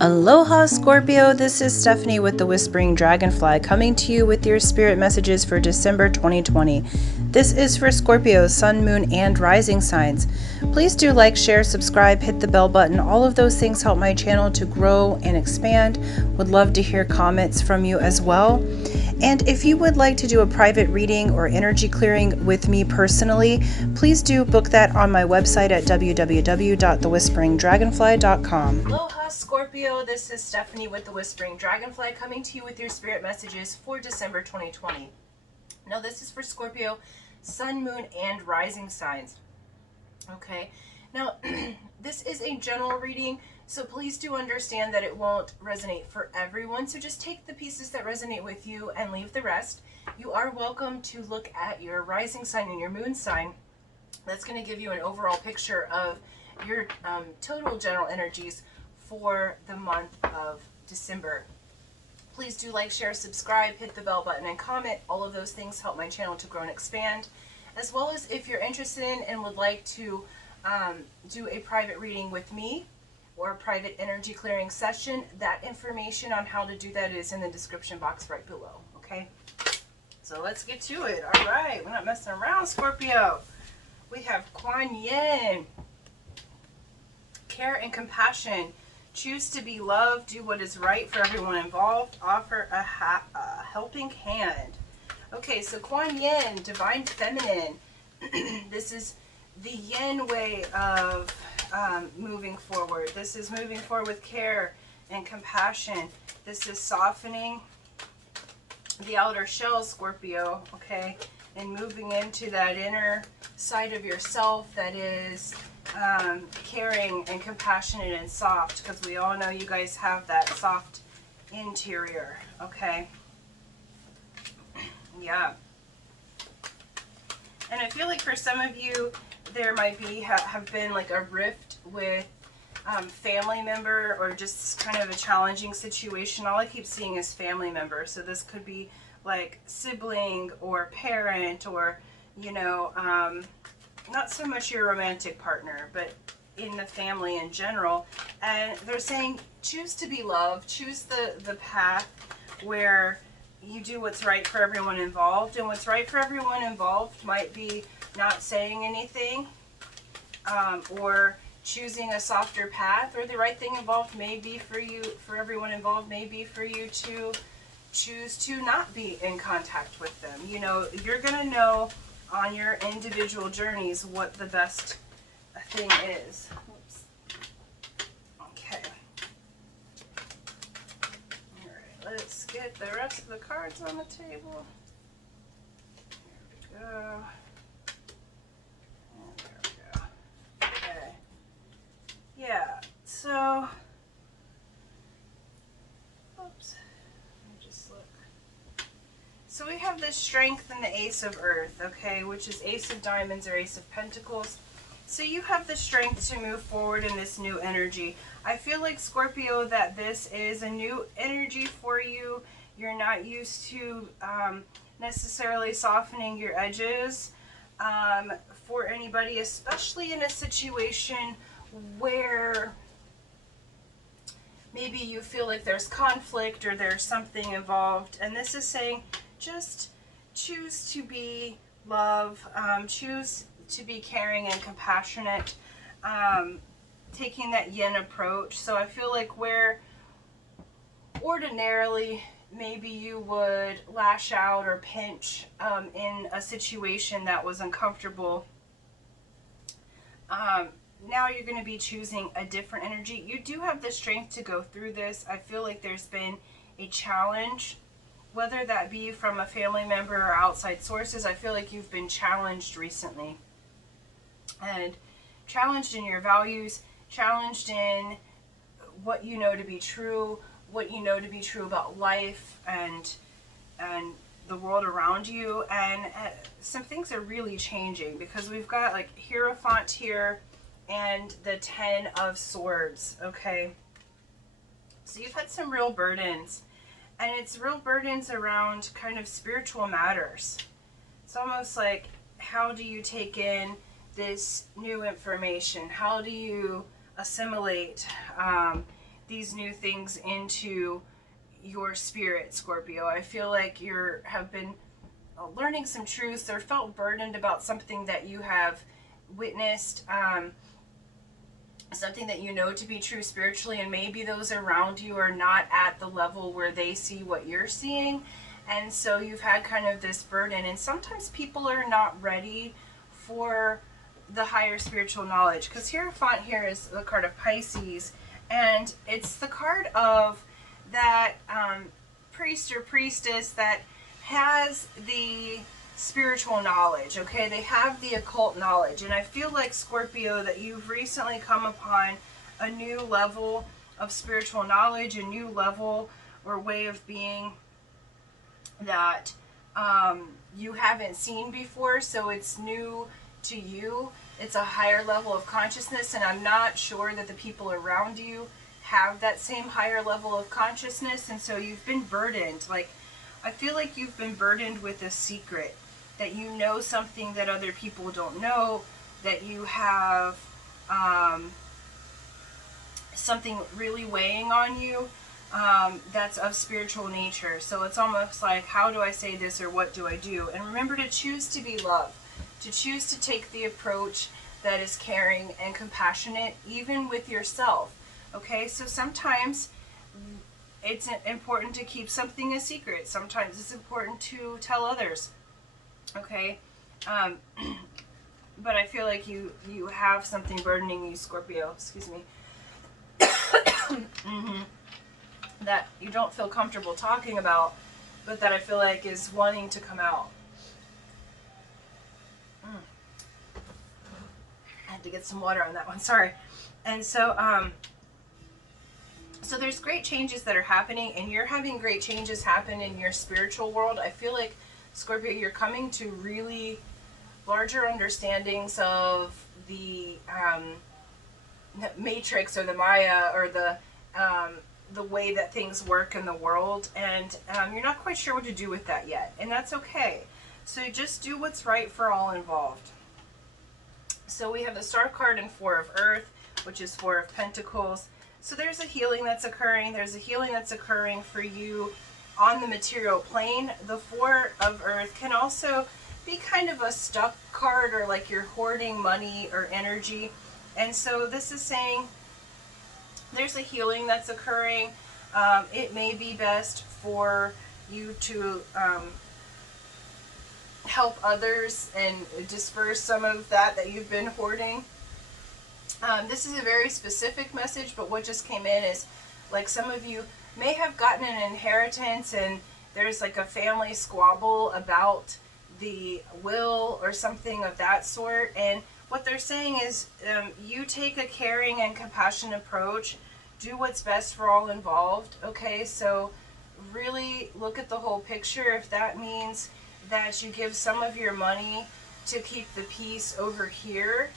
Aloha Scorpio, this is Stephanie with the Whispering Dragonfly coming to you with your spirit messages for December 2020. This is for Scorpio, Sun, Moon, and Rising signs. Please do like, share, subscribe, hit the bell button. All of those things help my channel to grow and expand. Would love to hear comments from you as well. And if you would like to do a private reading or energy clearing with me personally, please do book that on my website at www.thewhisperingdragonfly.com. Aloha Scorpio, this is Stephanie with the Whispering Dragonfly coming to you with your spirit messages for December 2020. Now this is for Scorpio, Sun, Moon, and Rising signs. Okay, now this is a general reading, so please do understand that it won't resonate for everyone. So just take the pieces that resonate with you and leave the rest. You are welcome to look at your rising sign and your moon sign. That's going to give you an overall picture of your total general energies for the month of December. Please do like, share, subscribe, hit the bell button, and comment. All of those things help my channel to grow and expand. As well as if you're interested in and would like to do a private reading with me or a private energy clearing session, that information on how to do that is in the description box right below. Okay, so let's get to it. All right, we're not messing around, Scorpio. We have Kuan Yin, care and compassion. Choose to be loved, do what is right for everyone involved, offer a helping hand. Okay, so Kuan Yin, divine feminine. This is the yin way of moving forward. This is moving forward with care and compassion. This is softening the outer shell, Scorpio, okay, and moving into that inner side of yourself that is caring and compassionate and soft, because we all know you guys have that soft interior, okay? Yeah. And I feel like for some of you, there might be, have been like a rift with family member, or just kind of a challenging situation. All I keep seeing is family member. So this could be like sibling or parent, or, you know, not so much your romantic partner, but in the family in general. And they're saying, choose to be loved, choose the path where you do what's right for everyone involved. And what's right for everyone involved might be not saying anything, or choosing a softer path, or the right thing involved may be for you, for everyone involved, may be for you to choose to not be in contact with them. You know, you're gonna know on your individual journeys what the best thing is. Oops. Okay. Let's get the rest of the cards on the table. There we go. And there we go. Okay. Yeah, so, oops, let me just look. So we have the Strength and the Ace of Earth, okay, which is Ace of Diamonds or Ace of Pentacles. So you have the strength to move forward in this new energy. I feel like, Scorpio, that this is a new energy for you. You're not used to necessarily softening your edges for anybody, especially in a situation where maybe you feel like there's conflict or there's something involved. And this is saying, just choose to be love, choose to be caring and compassionate, taking that yin approach. So I feel like where ordinarily maybe you would lash out or pinch in a situation that was uncomfortable, now you're going to be choosing a different energy. You do have the strength to go through this. I feel like there's been a challenge, whether that be from a family member or outside sources. I feel like you've been challenged recently, and challenged in your values, challenged in what you know to be true, what you know to be true about life and the world around you. And some things are really changing, because we've got like Hierophant here and the 10 of Swords, okay? So you've had some real burdens, and it's real burdens around kind of spiritual matters. It's almost like, how do you take in this new information? How do you assimilate these new things into your spirit, Scorpio. I feel like have been learning some truths or felt burdened about something that you have witnessed, something that you know to be true spiritually, and maybe those around you are not at the level where they see what you're seeing. And so you've had kind of this burden, and sometimes people are not ready for the higher spiritual knowledge. Because Hierophant here is the card of Pisces, and it's the card of that priest or priestess that has the spiritual knowledge, okay? They have the occult knowledge. And I feel like, Scorpio, that you've recently come upon a new level of spiritual knowledge, a new level or way of being that you haven't seen before. So it's new to you. It's a higher level of consciousness, and I'm not sure that the people around you have that same higher level of consciousness. And so you've been burdened. Like, I feel like you've been burdened with a secret, that you know something that other people don't know, that you have something really weighing on you that's of spiritual nature. So it's almost like, how do I say this, or what do I do? And remember to choose to be love, to choose to take the approach that is caring and compassionate, even with yourself. Okay, so sometimes it's important to keep something a secret. Sometimes it's important to tell others. Okay, but I feel like you have something burdening you, Scorpio. Excuse me. That you don't feel comfortable talking about, but that I feel like is wanting to come out. I had to get some water on that one. Sorry. And so, so there's great changes that are happening, and you're having great changes happen in your spiritual world. I feel like, Scorpio, you're coming to really larger understandings of the matrix, or the Maya, or the way that things work in the world, and you're not quite sure what to do with that yet, and that's okay. So just do what's right for all involved. So we have the Star card and Four of Earth, which is Four of Pentacles. So there's a healing that's occurring. There's a healing that's occurring for you on the material plane. The Four of Earth can also be kind of a stuck card, or like you're hoarding money or energy. And so this is saying there's a healing that's occurring. It may be best for you to help others and disperse some of that you've been hoarding. This is a very specific message, but what just came in is, like, some of you may have gotten an inheritance, and there's like a family squabble about the will or something of that sort. And what they're saying is, you take a caring and compassionate approach, do what's best for all involved. Okay, so really look at the whole picture. If that means that you give some of your money to keep the peace over here,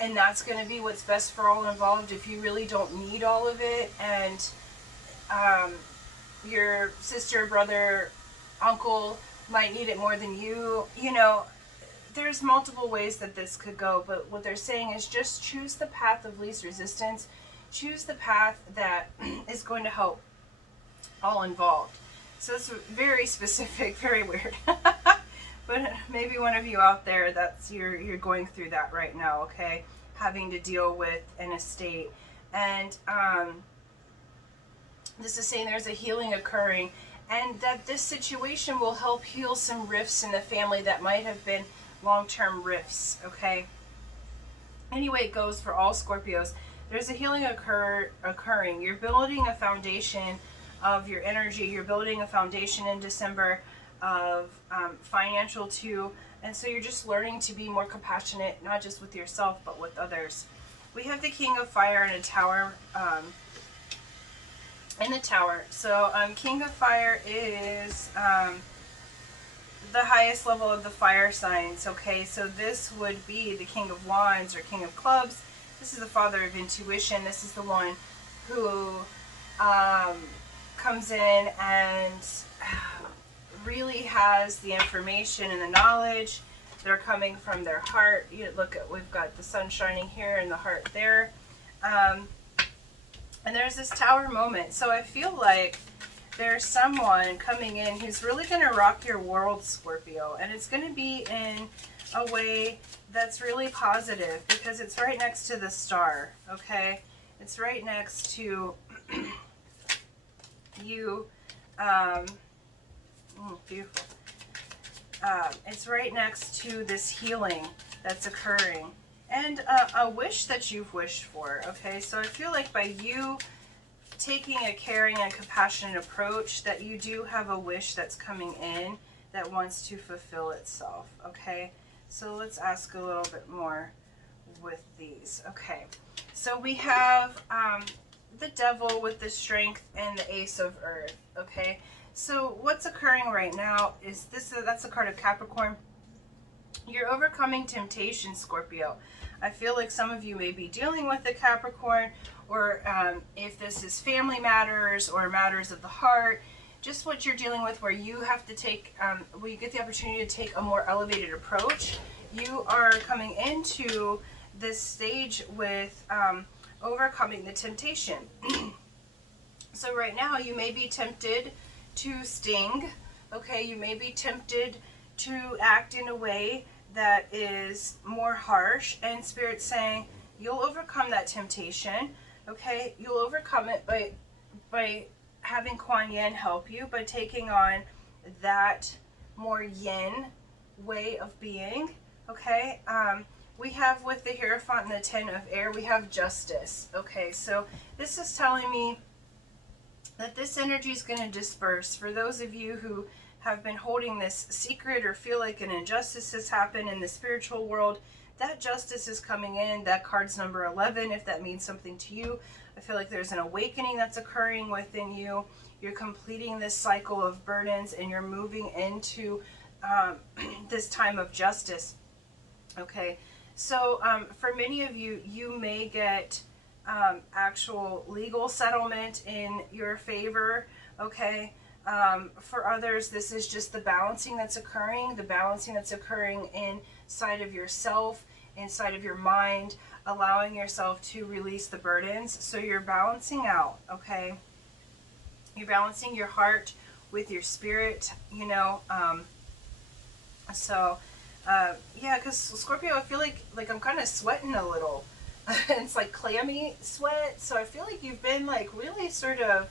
and that's going to be what's best for all involved, if you really don't need all of it, and your sister, brother, uncle might need it more than you, you know, there's multiple ways that this could go. But what they're saying is, just choose the path of least resistance. Choose the path that is going to help all involved. So it's very specific, very weird. But maybe one of you out there, that's you're going through that right now, okay? Having to deal with an estate. And this is saying there's a healing occurring, and that this situation will help heal some rifts in the family that might have been long-term rifts, okay? Anyway, it goes for all Scorpios. There's a healing occurring. You're building a foundation of your energy. You're building a foundation in December of financial too. And so you're just learning to be more compassionate, not just with yourself, but with others. We have the King of Fire in a tower. So King of Fire is the highest level of the fire signs. Okay, so this would be the King of Wands or King of Clubs. This is the father of intuition. This is the one who comes in and really has the information and the knowledge. They're coming from their heart. You look at, we've got the sun shining here and the heart there. And there's this Tower moment. So I feel like there's someone coming in who's really going to rock your world, Scorpio. And it's going to be in a way that's really positive because it's right next to the star, okay? It's right next to you. Beautiful. It's right next to this healing that's occurring. And a wish that you've wished for, okay? So I feel like by you taking a caring and compassionate approach, that you do have a wish that's coming in that wants to fulfill itself, okay? So let's ask a little bit more with these. Okay, so we have the Devil with the Strength and the Ace of Earth, okay? So what's occurring right now is that's a card of Capricorn. You're overcoming temptation, Scorpio. I feel like some of you may be dealing with the Capricorn, or if this is family matters or matters of the heart, just what you're dealing with where you have to take, where you get the opportunity to take a more elevated approach. You are coming into this stage with overcoming the temptation. So right now you may be tempted to sting, okay? You may be tempted to act in a way that is more harsh, and Spirit's saying you'll overcome that temptation, okay? You'll overcome it by having Kuan Yin help you, by taking on that more yin way of being, okay? We have with the Hierophant and the Ten of Air, we have justice, okay? So this is telling me that this energy is going to disperse. For those of you who have been holding this secret or feel like an injustice has happened in the spiritual world, that justice is coming in. That card's number 11, if that means something to you. I feel like there's an awakening that's occurring within you. You're completing this cycle of burdens and you're moving into this time of justice. Okay, so for many of you, you may get actual legal settlement in your favor, okay? For others, this is just the balancing that's occurring inside of yourself, inside of your mind, allowing yourself to release the burdens. So you're balancing out, okay? You're balancing your heart with your spirit, you know. Yeah, because Scorpio, I feel like I'm kind of sweating a little. It's like clammy sweat, so I feel like you've been like really sort of,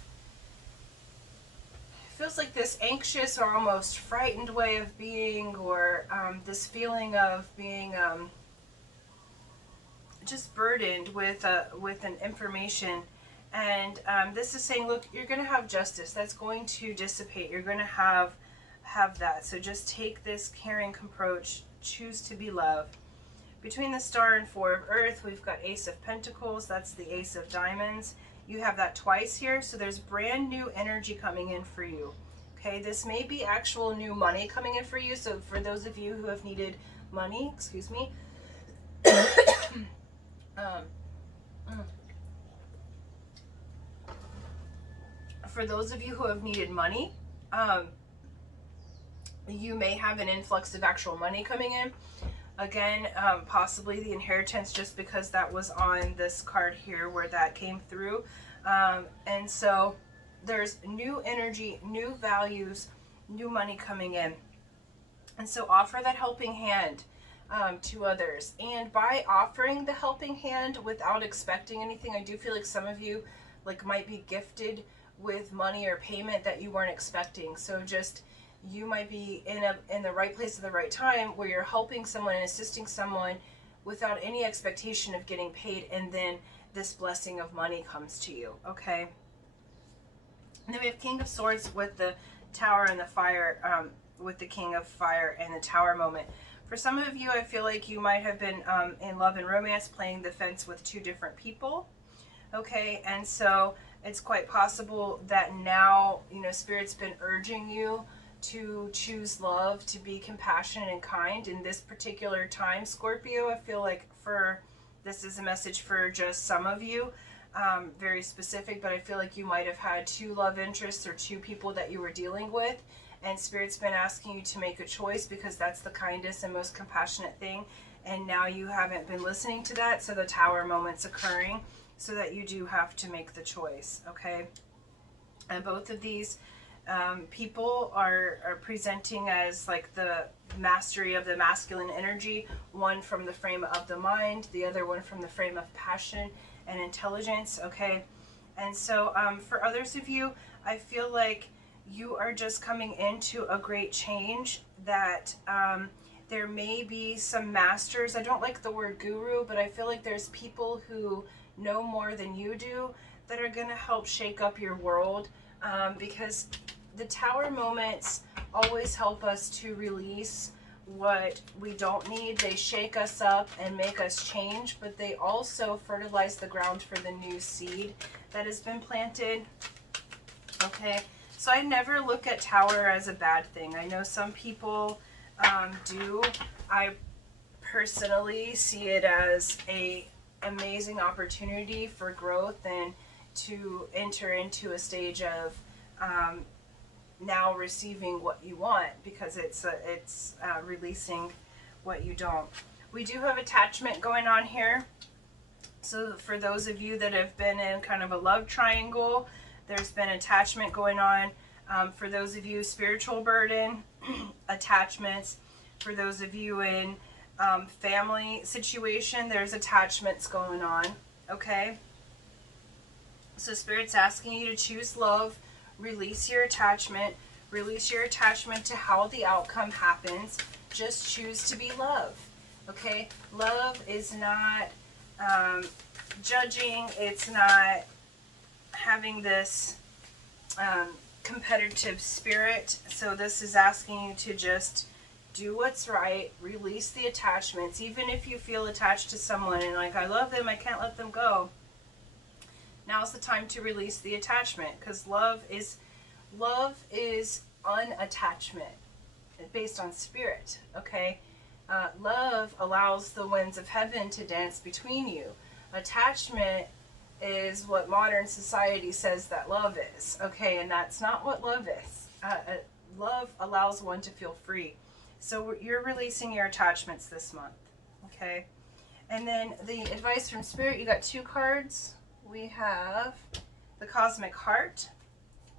feels like this anxious or almost frightened way of being, or this feeling of being just burdened with an information. And this is saying, look, you're going to have justice. That's going to dissipate. You're going to have that. So just take this caring approach. Choose to be love. Between the Star and Four of Earth, we've got Ace of Pentacles. That's the Ace of Diamonds. You have that twice here. So there's brand new energy coming in for you. Okay, this may be actual new money coming in for you. So for those of you who have needed money, excuse me. For those of you who have needed money, you may have an influx of actual money coming in. Again, possibly the inheritance, just because that was on this card here where that came through. And so there's new energy, new values, new money coming in. And so offer that helping hand to others. And by offering the helping hand without expecting anything, I do feel like some of you might be gifted with money or payment that you weren't expecting. So just, you might be in the right place at the right time where you're helping someone and assisting someone without any expectation of getting paid, and then this blessing of money comes to you, okay? And then we have King of Swords with the Tower and the Fire, with the King of Fire and the Tower moment. For some of you, I feel like you might have been in love and romance, playing the fence with two different people, okay? And so it's quite possible that now, you know, Spirit's been urging you to choose love, to be compassionate and kind in this particular time, Scorpio. I feel like this is a message for just some of you, very specific, but I feel like you might have had two love interests or two people that you were dealing with, and Spirit's been asking you to make a choice because that's the kindest and most compassionate thing, and now you haven't been listening to that, so the Tower moment's occurring. so that you do have to make the choice, okay? And both of these people are presenting as like the mastery of the masculine energy, one from the frame of the mind, the other one from the frame of passion and intelligence, okay? And so for others of you, I feel like you are just coming into a great change that there may be some masters. I don't like the word guru, but I feel like there's people who know more than you do that are going to help shake up your world, because the tower moments always help us to release what we don't need. They shake us up and make us change, but they also fertilize the ground for the new seed that has been planted. Okay, so I never look at tower as a bad thing. I know some people do. I personally see it as a amazing opportunity for growth and to enter into a stage of now receiving what you want, because it's releasing what you don't. We do have attachment going on here. So for those of you that have been in kind of a love triangle, there's been attachment going on. For those of you, spiritual burden, attachments. For those of you in family situation, there's attachments going on, okay? So Spirit's asking you to choose love, release your attachment to how the outcome happens. Just choose to be love, okay? Love is not judging. It's not having this competitive spirit. So this is asking you to just do what's right, release the attachments. Even if you feel attached to someone and like, I love them, I can't let them go. Now's the time to release the attachment, because love is unattachment based on spirit, okay? Love allows the winds of heaven to dance between you. Attachment is what modern society says that love is, okay? And that's not what love is. Love allows one to feel free. So you're releasing your attachments this month, okay? And then the advice from Spirit, you got two cards. We have the Cosmic Heart,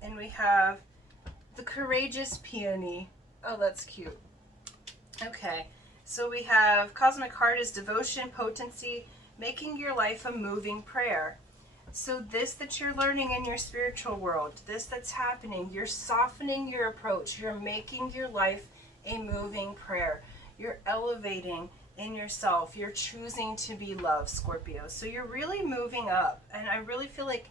and we have the Courageous Peony. Oh, that's cute. Okay, so we have Cosmic Heart is devotion, potency, making your life a moving prayer. So this that you're learning in your spiritual world, this that's happening, you're softening your approach. You're making your life a moving prayer. You're elevating in yourself. You're choosing to be love, Scorpio. So you're really moving up. And I really feel like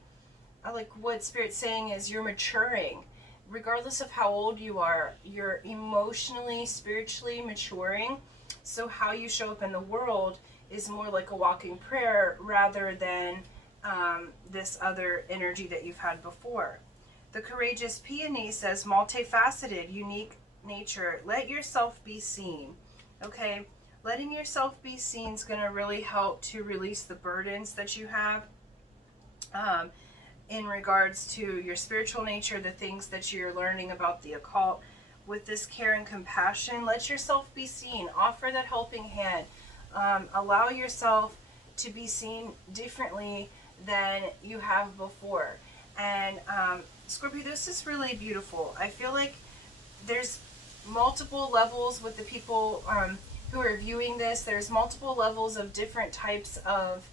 what Spirit's saying is you're maturing. Regardless of how old you are, you're emotionally, spiritually maturing. So how you show up in the world is more like a walking prayer rather than this other energy that you've had before. The Courageous Peony says multifaceted, unique nature. Let yourself be seen. Okay, letting yourself be seen is going to really help to release the burdens that you have in regards to your spiritual nature, the things that you're learning about the occult. With this care and compassion, let yourself be seen. Offer that helping hand. Allow yourself to be seen differently than you have before. And Scorpio, this is really beautiful. I feel like there's multiple levels with the people who are viewing this. There's multiple levels of different types of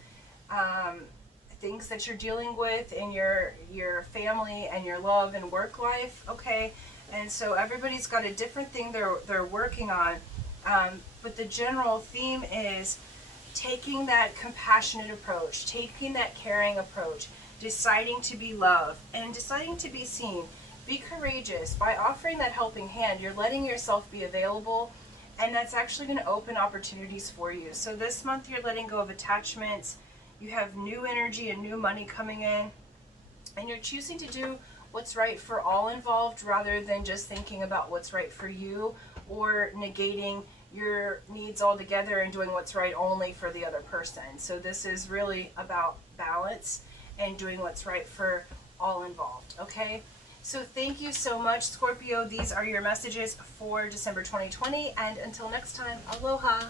things that you're dealing with in your family and your love and work life, okay? And so everybody's got a different thing they're working on, but the general theme is taking that compassionate approach, taking that caring approach, deciding to be love, and deciding to be seen. Be courageous. By offering that helping hand, you're letting yourself be available, and that's actually going to open opportunities for you. So this month you're letting go of attachments. You have new energy and new money coming in, and you're choosing to do what's right for all involved rather than just thinking about what's right for you or negating your needs altogether and doing what's right only for the other person. So this is really about balance and doing what's right for all involved, okay? So thank you so much, Scorpio. These are your messages for December 2020, and until next time, aloha.